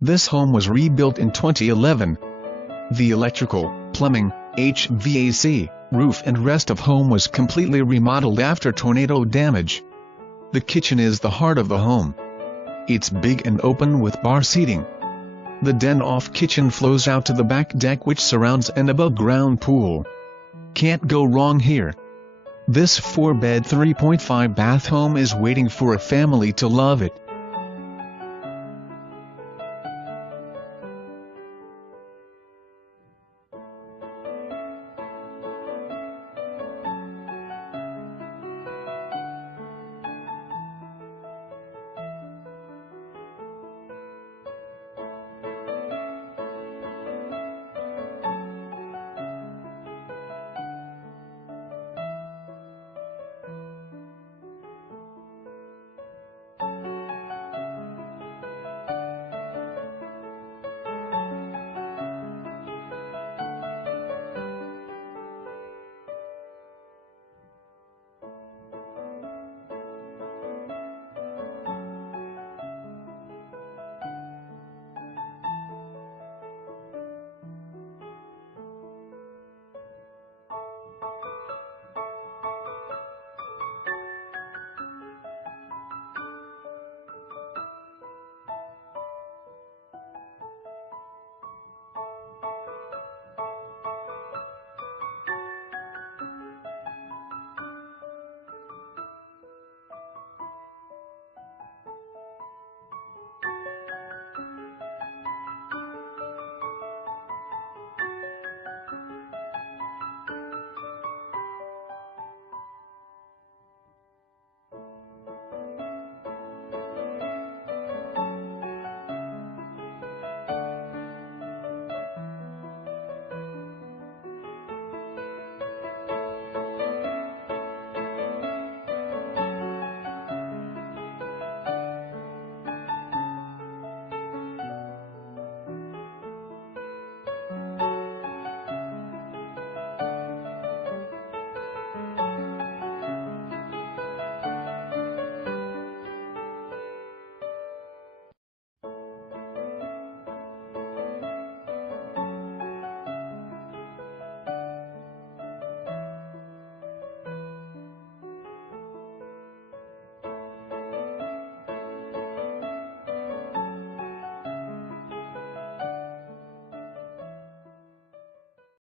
This home was rebuilt in 2011. The electrical, plumbing, HVAC, roof and rest of home was completely remodeled after tornado damage. The kitchen is the heart of the home. It's big and open with bar seating. The den-off kitchen flows out to the back deck which surrounds an above-ground pool. Can't go wrong here. This 4-bed 3.5-bath home is waiting for a family to love it.